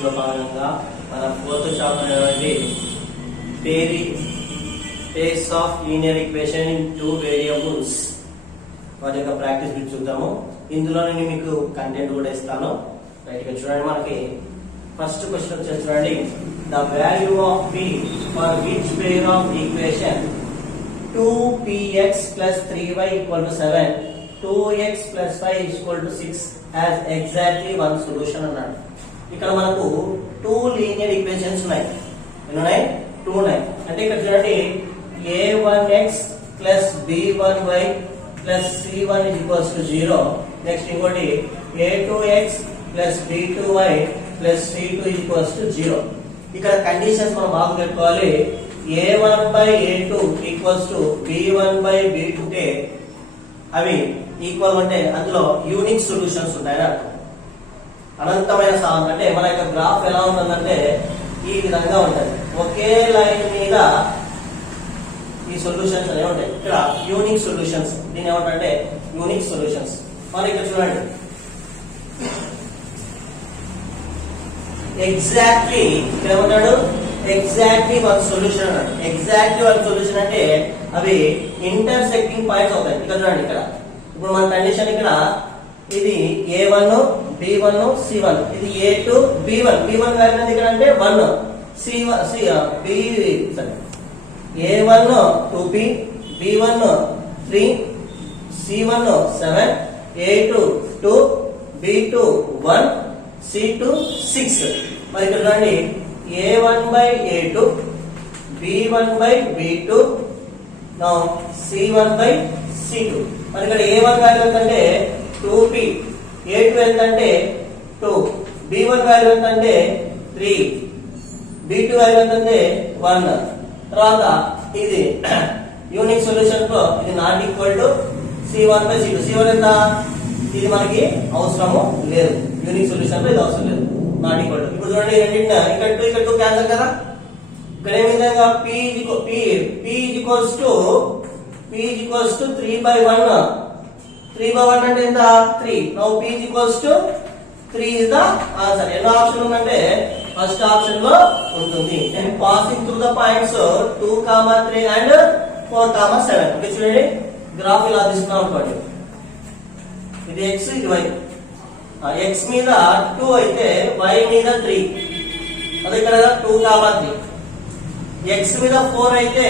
Series లో భాగంగా మన ఫోర్త్ చాప్టర్ అనేది pairs of linear equation in two variables వాటి యొక్క ప్రాక్టీస్ బిట్ చూద్దాము. ఇందులో నేను మీకు కంటెంట్ కూడా ఇస్తాను. రైట్ గా చూడండి, మనకి ఫస్ట్ క్వశ్చన్ వచ్చేసి చూడండి, the value of p for which pair of equation 2px plus 3y equal to 7, 2x plus 5 is equal to 6 has exactly one solution అన్నాడు. ఇక్కడ మనకు టూ లీనియర్ ఈక్వేషన్స్ ఉన్నాయి. ఎన్ని ఉన్నాయి? టూ ఉన్నాయి. అంటే ఇక్కడ చూడండి, a1x plus b1y plus c1 is equals to 0. Next ఇంకోటి a2x plus b2y plus c2 is equals to 0. ఇక్కడ కండిషన్స్ మనం బాగా పెట్టుకోవాలి. a1 by a2 equals to b1 by b2 అంటే అవి ఈక్వల్ అంటే అందులో యూనిక్ సొల్యూషన్స్ ఉంటాయని అర్థం. అనంతమైన సాధన అంటే మన యొక్క గ్రాఫ్ ఎలా ఉంటుందంటే ఈ విధంగా ఉంటుంది. ఒకే లైన్ మీద ఈ సొల్యూషన్స్ అనేవి ఉంటాయి. ఇక్కడ యూనిక్ సొల్యూషన్స్, దీని ఏమంటే యూనిక్ సొల్యూషన్స్. మరి ఇక్కడ చూడండి, ఎగ్జాక్ట్లీ ఇక్కడ ఏమంటాడు, ఎగ్జాక్ట్లీ వన్ సొల్యూషన్ అన్నాడు. ఎగ్జాక్ట్లీ వన్ సొల్యూషన్ అంటే అవి ఇంటర్సెక్టింగ్ పాయింట్స్ అవుతాయి. ఇక్కడ చూడండి, ఇక్కడ ఇప్పుడు మన కండిషన్ ఇక్కడ ఇది a1 b1 c1, ఇది a2 b1 వాల్యూ ఇక్కడ అంటే 1 c1 a1 2p b1 3 c1 7 a2 2 b2 1 c2 6. మరి ఇక్కడ చూడండి, a1 by a2 b1 by b2 now c1 by c2. మరి ఇక్కడ a1 వాల్యూ ఎంతంటే 2p, a2 ఎంతంటే 2, b1 వాల్యూ ఎంతంటే 3, b2 వాల్యూ ఎంతంటే 1. తర్వాత ఇది యూనిక్ సొల్యూషన్ లో ఇది not equal to c1 by c2. c1 ఎంత? ఇది మనకి అవసరము లేదు. యూనిక్ సొల్యూషన్ లో ఇది అవసరం లేదు, నాట్ ఈక్వల్ టు. ఇప్పుడు చూడండి, ఇక్కడ 2 ఇక్కడ 2 క్యాన్సల్ కదా. ఇక్కడ ఏ విధంగా p is equals to 3 by 1. 3 by 1 అంటే ఎంత? 3. Now p is equals to 3 is the answer. ఎన్నో ఆప్షన్ ఉందంటే ఫస్ట్ ఆప్షన్ లో ఉంటుంది. And passing through the points 2, 3 and 4, 7. Okay చూడండి, గ్రాఫ్ ఇలా తీసుకున్నాం అనుకోండి. ఇది x, ఇది y. x మీద 2 అయితే y మీద 3. అదే ఇక్కడ 2, 3. x మీద 4 అయితే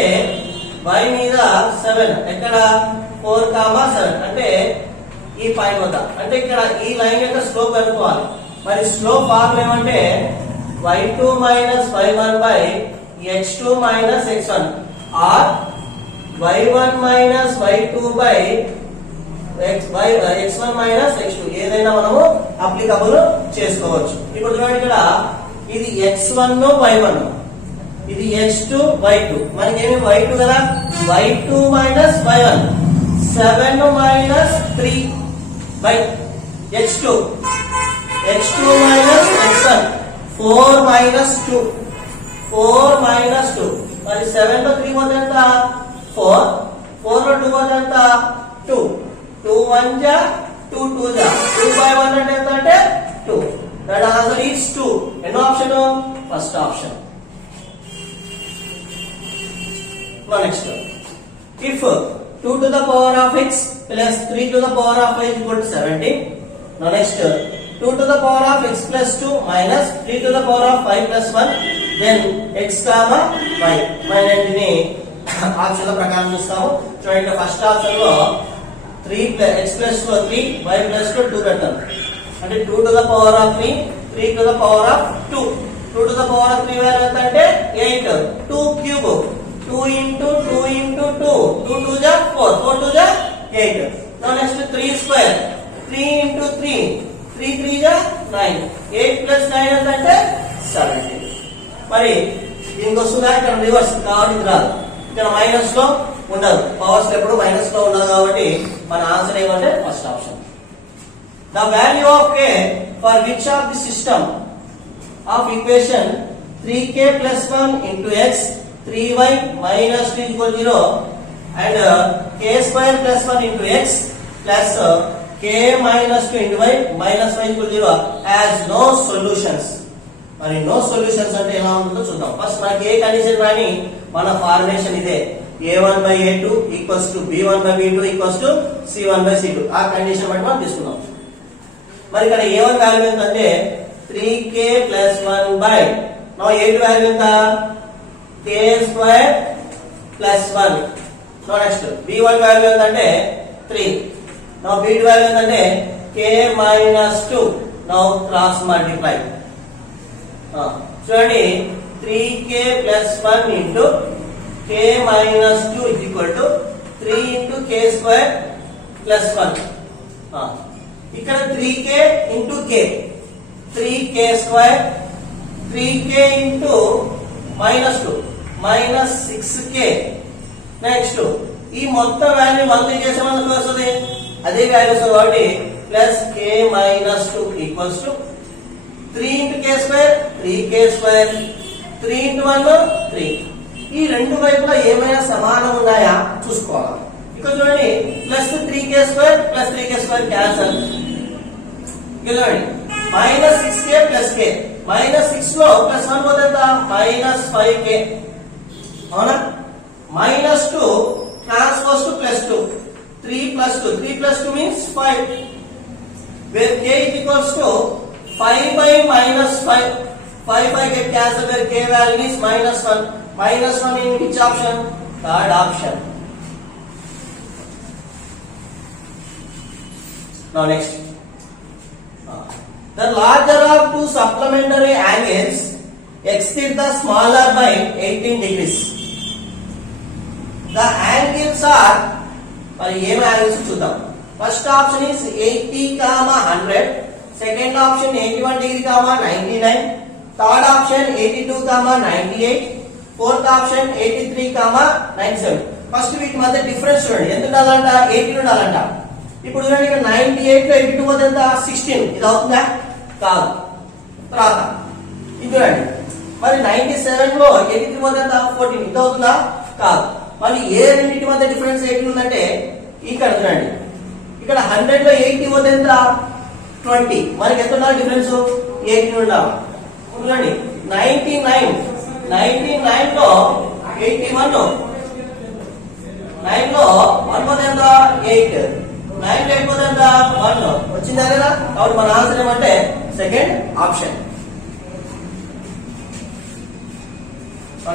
y మీద 7. ఎక్కడ? 4, 7. అంటే ఈ పాయింట్ వద్ద. అంటే ఇక్కడ ఈ లైన్ యొక్క స్లోప్ కనుక్కోవాలి. మరి స్లోప్ ఫార్ములా ఏమంటే y2 minus y1 by x2 minus x1 or y1 minus y2 by x1 minus x2. ఏదైనా మనము అప్లికబుల్ చేసుకోవచ్చు. ఇప్పుడు చూడండి, ఇక్కడ ఇది x1 y1, ఇది x2 y2. మనకి ఏమి y2 కదా, y2 minus y1 7 minus 3 by x2 minus x1 4 minus 2 మరి 7 లో 3 పోతే ఎంత? 4 లో 2 పోతే ఎంత? 2 1 జా 2 2 జా 2 by 1 అంటే ఎంత? అంటే 2. That answer is 2. ఎన్నో option? First option. Next, if 2 to the power of x plus 3 to the power of y is equal to 70. Now next, 2 to the power of x plus 2 minus 3 to the power of 5 plus 1, then x comma y. మనం దీన్ని ఆప్షన్ల ప్రకారం చూస్తాము. చూడండి, first option లో 3 x plus 3 y plus 2 పెడతాం. అంటే 2 to the power of 3 3 to the power of 2. 2 to the power of 3 value ఎంత అంటే 8. 2 cube 2 into 2 into 2 2 2 ja 4 4 2 ja 8. Now next 3 square 3 into 3 3 3 ja 9. 8 plus 9 అంటే 17. మరి దీనికి వస్తుందా? ఇక్కడ రివర్స్ కాబట్టి రాదు. ఇక్కడ మైనస్ లో ఉండదు, పవర్స్ ఎప్పుడు మైనస్ లో ఉండదు. కాబట్టి మన ఆన్సర్ ఏమంటే first option. The value of k for which of the system of equation 3k plus 1 into x 3y minus 2 equal 0 and k square plus 1 into x plus k minus 2 into y minus 5 equal 0 has no solutions. మరి no solutions అంటే ఎలా ఉంటుందో చూద్దాం. First మనకి ఏ condition రాని మన formation ఇదే a1/a2 equals to b1/b2 equals to c1/c2 ఆ కండిషన్ బట్టి మనం తీసుకుందాం. మరి ఇక్కడ a1 వాల్యూ ఎంత అంటే 3k + 1 నో a2 వాల్యూ ఎంత k² + 1. No next b1 value ఎంత అంటే 3. నో b2 వాల్యూ ఎంత అంటే k - 2. నో క్రాస్ మల్టిప్లై చూడండి 3k + 1 into k - 2 is equal to 3 into k² + 1. ఇక్కడ 3k into k 3k² 3k into -2 -6k. Next ఈ మొత్తం value multiply చేసే మనకు వస్తుంది అదే వాల్యూస్ కాబట్టి plus k - 2 equals to 3 into k² 3k², 3 into 1 3. ఈ రెండు వైపులా ఏమైనా సమానం ఉన్నాయా చూసుకోవాలి. ఇక్కడ చూడండి ప్లస్ 3k² + 3k² క్యాన్సల్. ఇక్కడ చూడండి -6k + k -6 లో +1 పోతే ఎంత -5k అవునా. -2 transpose to +2 3 + 2 3 + 2 means 5 where k is equals to 5/-5 5 get cancelled where k value is -1 -1 in which option? Third option. Now next the larger of two supplementary angles exceed the smaller by 18 degrees. The angles are మరి ఏం angles చూద్దాం. First option is 80, 100. Second option 81 degree, 99. Third option 82, 98. Fourth option 83, 97. First వీటి మధ్య difference చూడండి ఎంత ఉండాలంట 18 ఉండాలంట. ఇప్పుడు చూడండి ఇక్కడ 98 లో 82 పోతే ఎంత 16. ఇది అవుతుందా కాదు. తర్వాత ఇది చూడండి మరి 97 లో 83 పోతే ఎంత 14. ఇది అవుతుందా కాదు. మళ్ళీ ఏ రెండింటి మధ్య డిఫరెన్స్ 18 ఉందంటే ఇక్కడ చూడండి ఇక్కడ 100 లో 80 పోతే ఎంత 20. మనకి ఎంత ఉండాలి డిఫరెన్స్ 18 ఉండాలి. చూడండి 99 లో 81 9 లో 1 పోతే ఎంత 8 9 లో 8 పోతే ఎంత 1 వచ్చిందా కదా. కాబట్టి మన ఆన్సర్ ఏమంటే second option.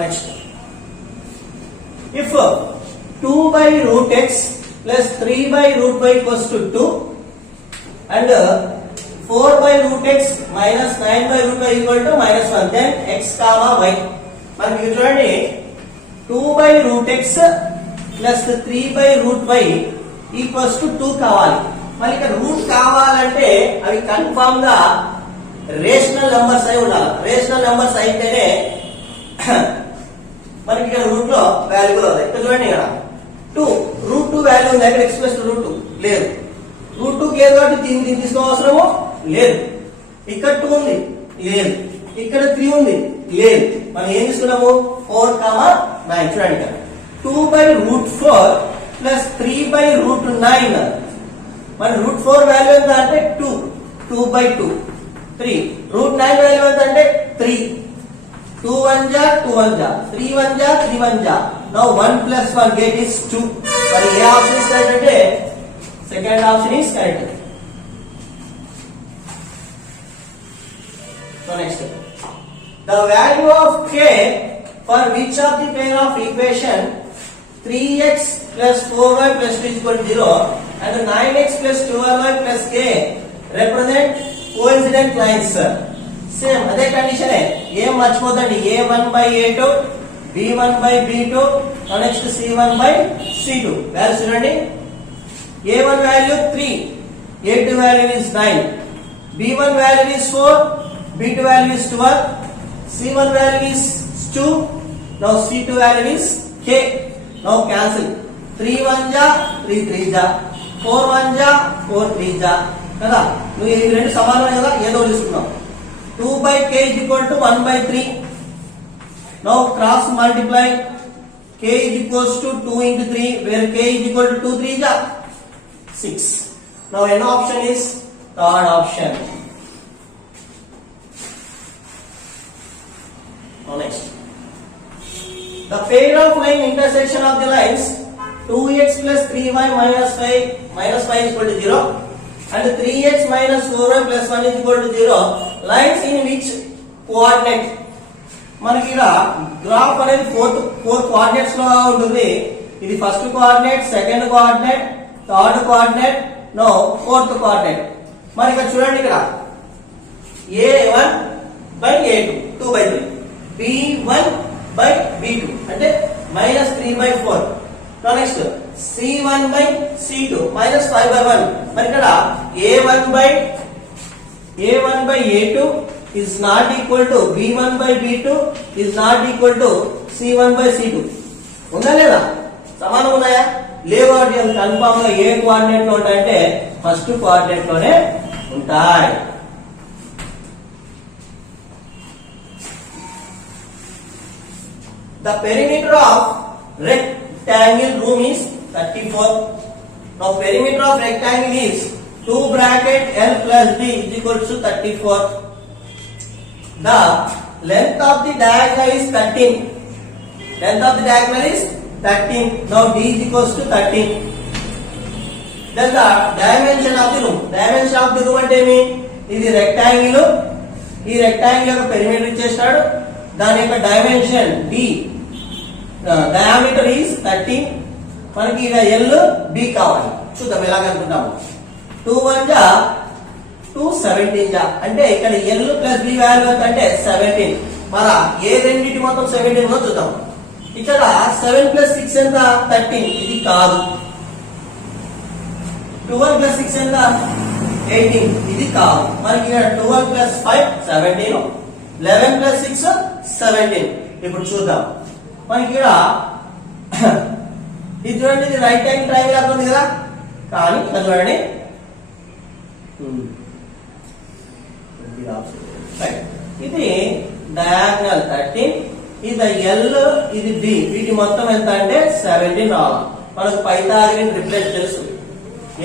Next if 2/√x plus 3/√y equals to 2 and 4/√x minus 9/√y equal to -1 then x, y. మనకి చూడండి 2/√x plus 3/√y equals to 2 కావాలి. మరి ఇక్కడ రూట్ కావాలంటే అవి కన్ఫర్మ్ గా రేషనల్ నంబర్స్ అయి ఉండాలి. రేషనల్ నంబర్స్ అయితేనే మనకి ఇక్కడ రూట్ లో వాల్యూ కూడా ఉంది. ఇక్కడ చూడండి ఇక్కడ 2 √2 వాల్యూ ఉంది. అక్కడ x + √2 లేదు. √2 లేదు కాబట్టి దీన్ని తీసుకోవసరము లేదు. ఇక్కడ 2 ఉంది లేదు. ఇక్కడ 3 ఉంది లేదు. మనం ఏం తీసుకున్నాము 4, 9. చూడండి ఇక్కడ 2/√4 plus 3/√9. మరి √4 వాల్యూ ఎంత అంటే 2 2/2 3. √9 వాల్యూ ఎంత అంటే 3 2 1 ja 2 1 ja 3 1 ja 3 1 ja. Now 1 plus 1 get is 2. మరి ఏ ఆప్షన్ ఇస్ కరెక్ట్ అంటే second option is correct. So next the value of k for which of the pair of equation 3x plus 4y plus 2 is equal to 0 and 9x plus 12y plus k represent coincident lines. Same అదే condition ఏం మర్చిపోదండి a1/a2 b1/b2 next c1/c2 values చూడండి. a1 value 3, a2 value is 9, b1 value is 4, b2 value is 12, c1 value is 2. now c2 value is k. now cancel 3 1 ja 3 3 ja 4 1 ja 4 3 ja కదా. నువ్వు ఈ రెండు సమానమే కదా ఏదో తీసుకున్నావు. 2/k is equal to 1/3. now cross multiply k is equals to 2 into 3 where k is equal to 2 3 ja 6. now n option is third option. Now next, the pair of line intersection of the lines 2x plus 3y minus 5 is equal to 0 and 3x minus 4y plus 1 is equal to 0 lines in which coordinate. మనకి ఇక్కడ graph అనేది four coordinates లో ఉంటుంది. ఇది first coordinate, second coordinate, third coordinate, no fourth coordinate. మరి ఇక్కడ చూడండి, ఇక్కడ a1 by a2 2 by 3, b1 by b2 అంటే -3/4. Next c1 by c2 -5/1. మరి ఇక్కడ a1 by a2 is not equal to b1 by b2 is not equal to c1 by c2. ఉందా లేదా? సమానం ఉన్నాయా? లేవు. అంటే కన్ఫర్మ్ గా ఏ కోఆర్డినేట్ లో ఉంటాయంటే ఫస్ట్ కోఆర్డినేట్ లోనే ఉంటాయి. The perimeter of rectangle room is 34. Now perimeter of rectangle is 2 bracket L plus D is equal to 34. The length of the diagonal is 13. Length of the diagonal is 13. Now D is equals to 13. Then the dimension of the room. Dimension of the room అంటే ఏమి? ఇది rectangle. ఈ rectangle యొక్క perimeter ఇచ్చేస్తాడు. దాని యొక్క dimension D. Diameter is 13. మనకి ఇక L B కావాలి. చూద్దాం ఎలా కనుక్కుంటాము. 2 1 జా 2 17 జా అంటే ఇక్కడ L ప్లస్ B వాల్యూ ఎంత అంటే 17. మరి ఏ రెండింటి మొత్తం 17 ఉందో చూద్దాం. ఇక్కడ 7 ప్లస్ 6 ఎంత? 13. ఇది కాదు. 12 ప్లస్ 6 ఎంత? 18. ఇది కాదు. మనకి ఇక్కడ 12 ప్లస్ 5 17, 11 ప్లస్ 6 17. ఇప్పుడు చూద్దాం. మనకి ఇక్కడ ఇది చూడండి, ఇది రైట్ యాంగిల్ ట్రయాంగిల్ అవుతుంది కదా. కానీ ఇక్కడ చూడండి, ఇది డయాగ్నల్ 13, ఇది L, ఇది B. వీటి మొత్తం ఎంత అంటే 17 రావాలి. మనకు పైథాగరన్ రిప్లేస్ తెలుసు.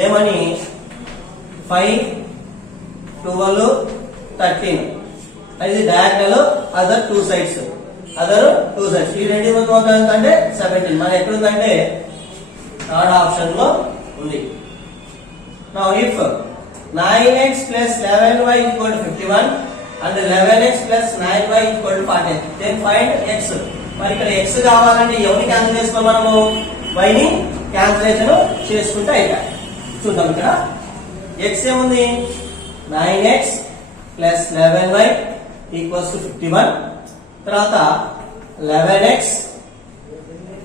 ఏమని? 5 12 13. ఇది డయాగ్నల్ అదర్ టూ సైడ్స్. ఈ రెండు మొత్తం ఎంత అంటే 17. మన ఎక్కడ ఉందంటే థర్డ్ ఆప్షన్ లో ఉంది. Now if 9x plus 11y is equal to 51 and 11x plus 9y is equal to 40, then find x. మరి ఇక్కడ x కావాలంటే ఎవరిని క్యాన్సిల్ చేసుకోవాలి? మనము y ని క్యాన్సిలేషన్ చేసుకుంటే అయిపోయి. చూద్దాం, ఇక్కడ x ఏముంది? 9x plus 11y equals to 51. తర్వాత 11x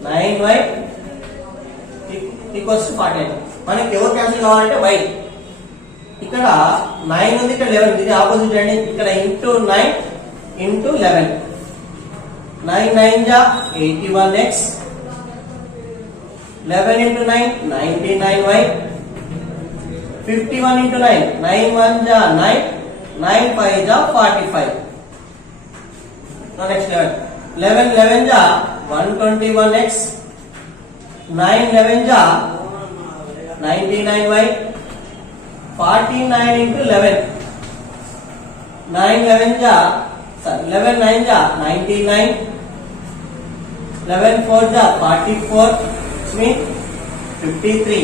9y equals to 48. మనకి ఎవరు క్యాన్సిల్ కావాలంటే y. ఇక్కడ 9 ఉంది, ఇక్కడ 11. ఇది ఆపోజిట్ అండి. ఇక్కడ ఇంటూ 9 ఇంటూ 11. 9 9 జా 81x, 11 ఇంటూ 9 99y, 51 ఇంటూ 9 9 1 జా 9, 9 5 జా 45. నెక్స్ట్ 11 11 జా 121x, 9 11 జా 99y, 49 into 11, 9 11 ja 11 9 ja 99, 11 4 ja 44, which means 53.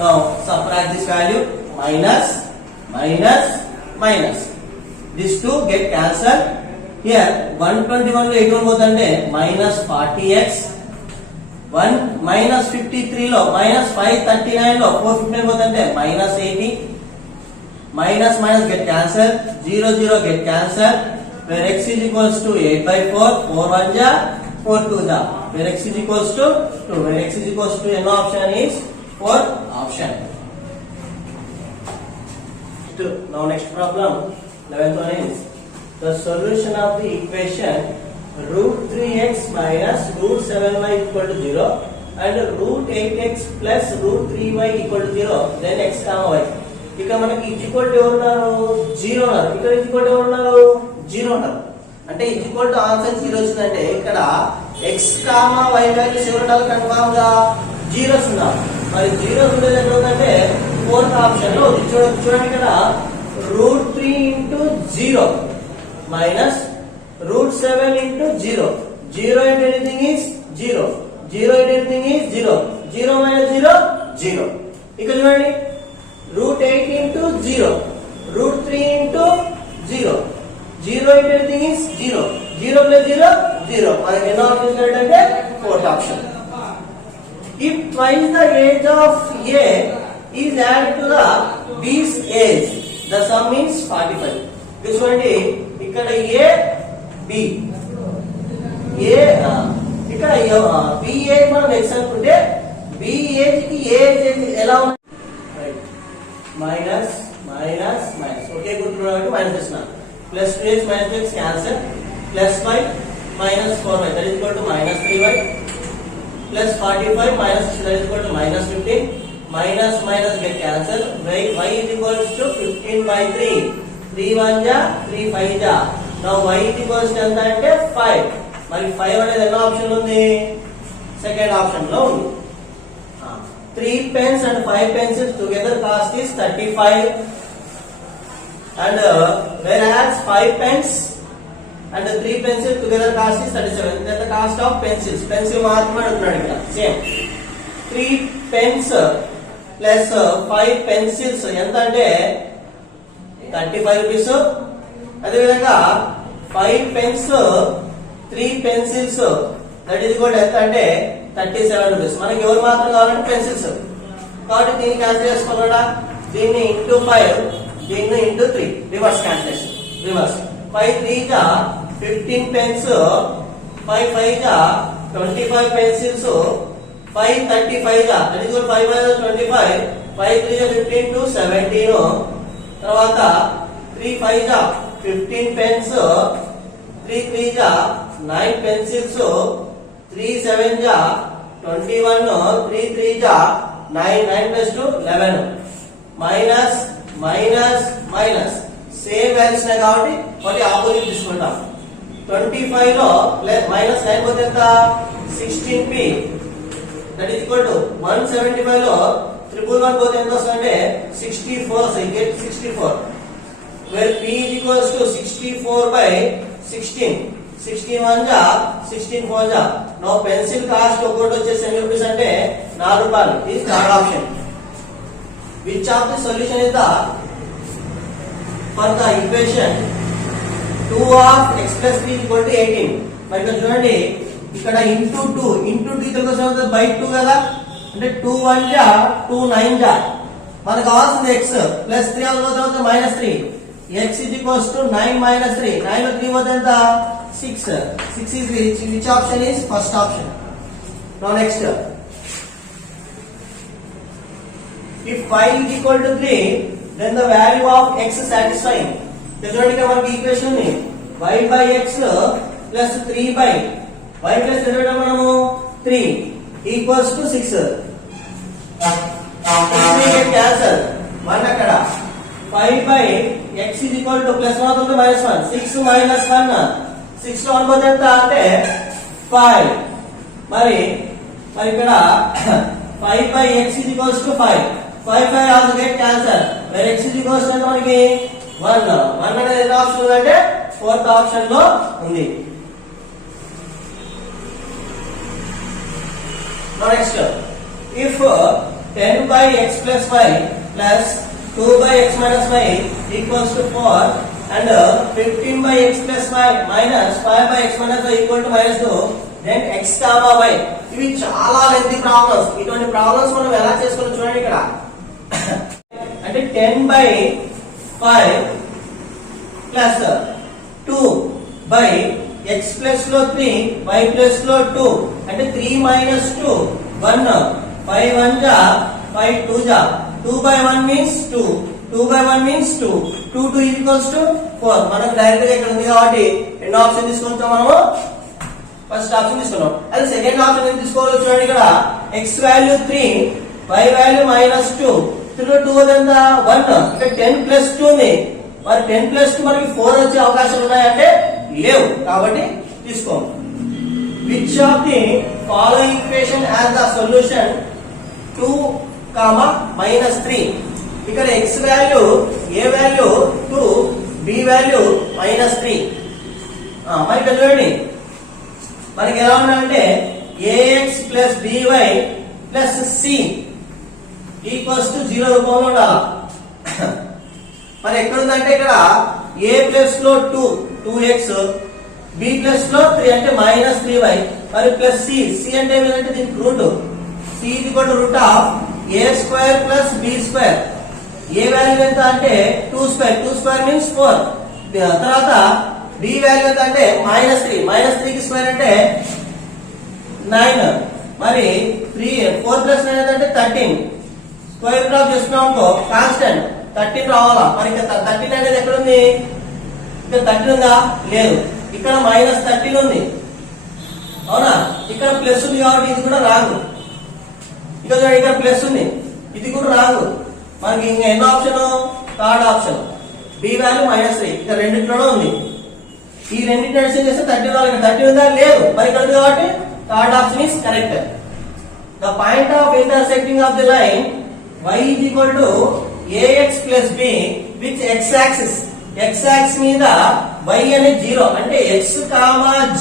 Now subtract this value, minus minus minus. These two get cancelled. Here 121 లో 81 పోతుంటే minus 40x, 1 minus 53 లో minus 539 లో 415 పోతుంటే minus 80. Minus minus get cancelled, 0 0 get cancelled, where x is equals to 8/4, 4 1 ja 4 2 ja, where x is equals to 2, where x is equals to n option is 4th option. Now next problem, 11th one is the solution of the equation √3x minus √7y equal to 0 and √8x plus √3y equal to 0, then x comma y. ఇక్కడ మనకి equal to ఎవరు ఉన్నారు? 0 ఉన్నారు. ఇక్కడ equal to ఎవరు ఉన్నారు? 0 ఉన్నారు. అంటే ఈక్వల్ టు ఆన్సర్ 0 వచ్చిందంటే ఇక్కడ x కామా y వాల్యూస్ ఎవరు ఉండాలి? కన్ఫర్మ్ గా 0s ఉన్నారు. మరి 0s ఉండేది ఎక్కడ ఉందంటే 4th ఆప్షన్ లో ఉంది. చూడండి ఇక్కడ √3 into 0 minus root 7 into 0. 0 into anything is 0. 0 into anything is 0. 0 minus 0, 0. ఇక్కడ చూడండి root 8 into 0. root 3 into 0. 0 into anything is 0. 0 plus 0, 0. మనకి ఎన్నో ఆప్షన్ అంటే fourth option. If twice the age of A is added to the B's age, the sum is 45. చూడండి ఇక్కడ A B A ఇక్కడ B age మనం x అనుకుంటే B age కి A age ఎలా ఉంది మైనస్ మైనస్ మైనస్ ఒకే గుర్తు మైనస్ చేసిన plus 2x minus 2x cancel plus 5 minus 4y that is equal to minus 3y plus 45 minus that is equal to minus 15 minus minus get cancel y is equals to 15 by 3 3 1 ja 3 5 ja now y is equals to ఎంత అంటే 5 మరి 5 అనేది ఎన్నో option ఉంది second option లో ఉంది 3 pens and 5 pencils together cost is 35 and whereas 5 pens and 3 pencils together cost is 37 that the cost of pencils pencil మాత్రమే అడుగుతున్నాడు ఇక్కడ సేమ్ 3 pens plus 5 pencils ఎంత అంటే 35 రూపీస్ అదే విధంగా 5 pens 3 pencils that is equal ఎంత అంటే 37 రూపీస్ మనకి ఎవరు మాత్రం కావాలంటే పెన్సిల్స్ కాబట్టి దీన్ని క్యాన్సిల్ చేసుకోవాలా దీన్ని ఇంటూ 5 దీన్ని ఇంటూ 3 రివర్స్ క్యాన్సిలేషన్ రివర్స్ 5 3 జా 15 పెన్స్ 5 5 జా 25 పెన్సిల్స్ 5 35 జా దట్ ఈజ్ 5 minus 25 5 3 జా 15 to 17 తర్వాత 3 5 జా 15 పెన్స్ 3 3 జా 9 పెన్సిల్స్ 3 7 జా 21 3 3 జా 9 9 plus 2 11 minus minus minus same values కాబట్టి వాటి ఆపోజిట్ తీసుకుంటాం 25 లో మైనస్ 9 పోతే ఎంత 16p that is equal to 175 లో 111 పోతే ఎంత వస్తుందంటే 64 so get 64 where p is equals to 64 by 16 16 1 జా 16 4 జా నో పెన్సిల్ కాస్ట్ ఒకటి వచ్చేసి ఎన్ని రూపీస్ అంటే 4 రూపాయలు ఇది third option which of the solution is the for the equation 2 of x plus 3 equal to 18 మరి ఇక్కడ చూడండి ఇక్కడ ఇంటూ 2 ఇంటూ 2 తెలుగు వస్తుంది బై 2 కదా అంటే 2 1 జా 2 9 జా మనకు కావాల్సింది x ప్లస్ 3 అవుతుంది minus 3 x is equals to 9 minus 3 9 లో 3 పోతే ఎంత 6 6 is which option is first option now next if y is equal to 3 then the value of x is satisfying చూడండి ఇక్కడ మనకి ఈక్వేషన్ ఉంది y by x plus 3 by y plus ఎంత మనము 3 equals to 6 get cancel 1 అక్కడ 5 by x is equal to plus 1 అవుతుంది minus 1 6 minus 1 6 లో 1 పోతే ఎంత అంటే 5 మరి ఇక్కడ 5 by x is equals to 5 5 5 also get cancel where x is equals to మనకి 1 1 అనేది ఎంత ఆప్షన్ ఉందంటే ఫోర్త్ ఆప్షన్ లో ఉంది next if 10 by x plus y plus 2 by x minus y equals to 4 and 15 by x plus y minus 5 by x minus y equal to minus 2 then x comma y ఇవి చాలా lengthy problems ఇటువంటి problems మనం ఎలా చేసుకోవాలో చూడండి ఇక్కడ అంటే 10 by 5 plus 2 by x plus లో 3 y plus లో 2 అంటే 3 minus 2 1 5 1 జా 5 2 జా 2 by 1 means 2 2 by 1 means 2 2 2 is equals to 4 మనకు డైరెక్ట్ గా ఇక్కడ ఉంది కాబట్టి ఎన్నో ఆప్షన్ తీసుకుంటాం మనము ఫస్ట్ ఆప్షన్ తీసుకున్నాం అది సెకండ్ ఆప్షన్ ఏం తీసుకోవాలో చూడండి ఇక్కడ x value 3 y value minus 2 3 2 ఎంత 1 అంటే 10 plus 2 ఉంది మరి 10 plus 2 మనకి 4 వచ్చే అవకాశాలు ఉన్నాయంటే లేవు కాబట్టి తీసుకోం which of the following equation has the solution 2 minus 3 ఇక్కడ x value a value 2 b value minus 3 మరి ఇక్కడ చూడండి మనకి ఎలా ఉండాలంటే AX plus BY plus C equals to 0 రూపంలో ఉండాలి. మరి ఎక్కడ ఉందంటే ఇక్కడ ఏ ప్లస్ లో 2x బి ప్లస్ లో 3 అంటే మైనస్ 3y మరి ప్లస్ సి అంటే ఏమిటంటే దీనికి root C equal to root of A square plus B square. A value ఎంత అంటే 2 స్క్వేర్ మీన్స్ 4. తర్వాత బి వాల్యూ ఎంత అంటే -3 కి స్క్వేర్ అంటే 9. మరి 4 ప్లస్ 9 అంటే 13. స్క్వేర్ రూట్ ఆఫ్ చేసుకున్నాం అనుకో కాన్స్టెంట్ 13 రావాలా. మరి ఇక్కడ 13 అనేది ఎక్కడ ఉంది? ఇక్కడ 13 ఉందా? లేదు. ఇక్కడ -13 ఉంది అవునా. ఇక్కడ ప్లస్ ఉంది కాబట్టి ఇది కూడా రాంగ్. ఇక్కడ ప్లస్ ఉంది ఇది కూడా రాంగ్. మనకి ఇంకా ఎన్నో option? Third option B value -3. ఇక్కడ రెండింటిలోనే ఉంది. ఈ రెండింటిని అడిషన్ చేస్తే 13 రావాలి. ఇక్కడ 13 ఉందా? లేదు. మరి ఇక్కడ ఉంది కాబట్టి third option is correct. The point of intersecting of the line y is equal to ax plus b which x axis మీద y అనేది 0 అంటే x,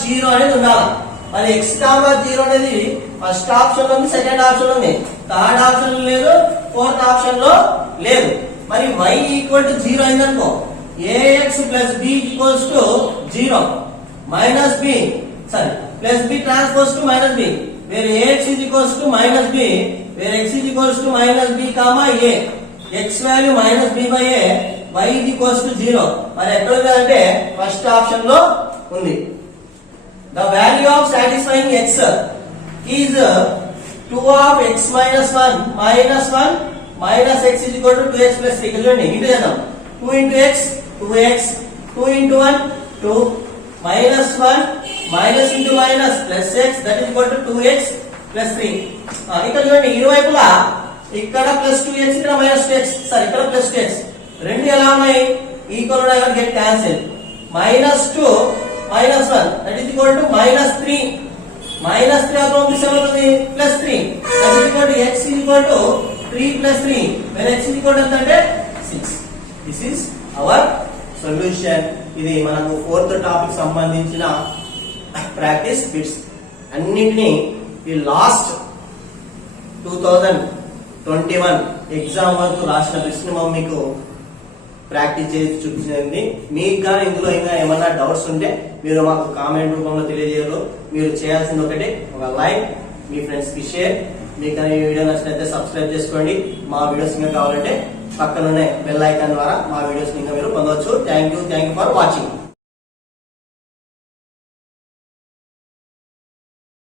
0 అనేది ఉండాలి. మరి x, 0 అనేది ఫస్ట్ ఆప్షన్ లో ఉంది, సెకండ్ ఆప్షన్ లో ఉంది, థర్డ్ ఆప్షన్ లో లేదు, ఫోర్త్ ఆప్షన్ లో లేదు. మరి y ఈక్వల్ టు 0 అయిందనుకో ax plus b equals to 0 minus b plus b transpose to minus b where ax is equals to minus b where x is equals to minus b comma a x value minus b by a y is equals to 0. మరి ఎక్కడ ఉందంటే first option లో ఉంది. the value of satisfying x is 2 of x minus 1 minus 1 minus x is equal to 2x plus 3. చూడండి into చేద్దాం. 2 into x 2x 2 into 1 2 minus 1 minus into minus plus x that is equal to 2x plus 3. ఇక్కడ చూడండి ఇరువైపులా ఇక్కడ plus 2x ఇక్కడ minus 2x ఇక్కడ plus 2x రెండు ఎలా ఉన్నాయి? ఈక్వల్ ఉన్నాయి కాబట్టి get cancel. -2 -1 that is equal to -3 -3 అప్పుడు పంపిస్తే ఏమవుతుంది? +3 that is equal to x is equal to 3 plus 3 when x is equal to ఎంత అంటే 6. this is our solution. ఇది మనకు ఫోర్త్ టాపిక్ సంబంధించిన ప్రాక్టీస్ బిట్స్ అన్నిటినీ ఈ లాస్ట్ 2021 ఎగ్జామ్ వరకు రాసిన బిట్స్ ని మీకు ప్రాక్టీస్ చేసి చూపించింది. మీకు కానీ ఇందులో ఇంకా ఏమన్నా డౌట్స్ ఉంటే మీరు మాకు కామెంట్ రూపంలో తెలియజేయరు. మీరు చేయాల్సింది ఒకటి, ఒక లైక్, మీ ఫ్రెండ్స్ కి షేర్. మీకు కానీ ఈ వీడియో నచ్చినట్లయితే సబ్స్క్రైబ్ చేసుకోండి. మా వీడియోస్ ఇంకా కావాలంటే పక్కనున్న బెల్ ఐకాన్ ద్వారా మా వీడియోస్ ఇంకా మీరు పొందవచ్చు. Thank you for watching.